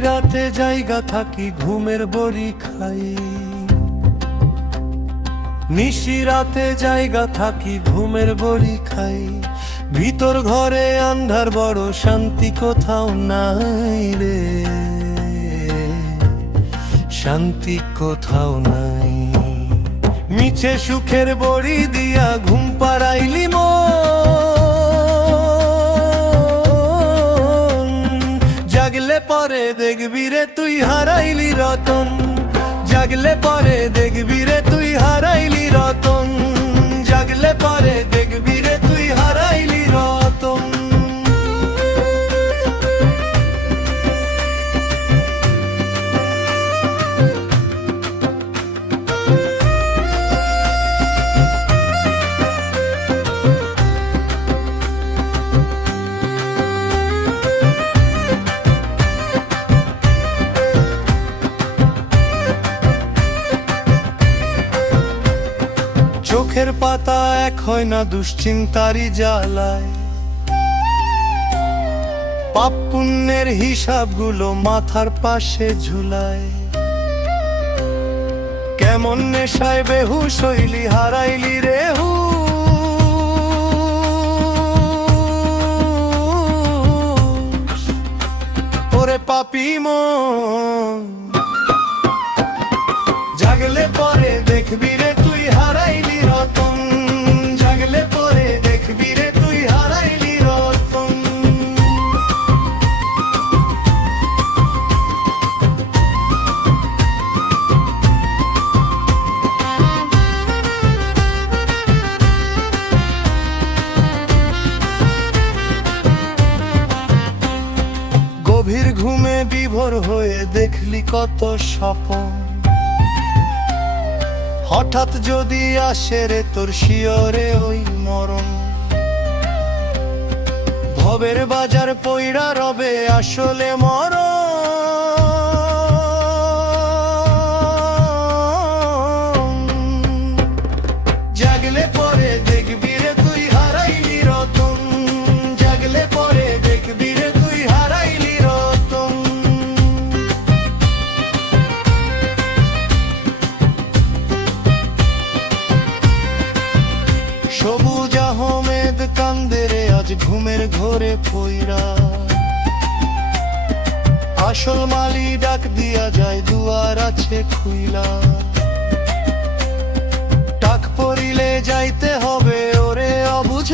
রাতে জায়গা থাকি ঘুমের বড়ি খাই। নিশি রাতে জায়গা থাকি ঘুমের বড়ি খাই। ভিতর ঘরে আন্ধার, বড় শান্তি কোথাও নাই রে। শান্তি কোথাও নাই। মিছে সুখের বড়ি দিয়া ঘুম পাড়াইলি মন। দেখবি রে তুই হারাইলি রতন। জাগলে পরে দেখবি চোখের পাতা এক হয় না দুশ্চিন্তারি জ্বালায়। পাপ পুণ্যের হিসাবগুলো মাথার পাশে ঝুলায়। কেমন নেশায় বেহু শৈলী হারাইলি রে হু। ওরে পাপি মন। জাগলে পরে দেখবি রে গভীর ঘুমে বিভোর হয়ে দেখলি কত স্বপন। হঠাৎ যদি আসে রে তোর শিয়রে ওই মরণ। ভবের বাজার পৈরা রবে আসলে মরণ। ঘুমের ঘরে ফইরা। আসল মালি ডাক দিয়া যায়, দুয়ার আছে খুইলা। ডাক পড়িলে যাইতে হবে, ওরে অবুঝ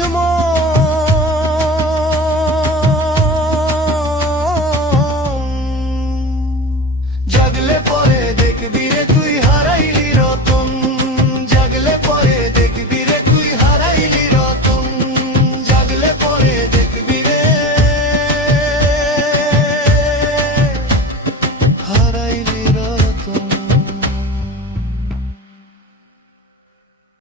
জাগলে পরে দেখবি রে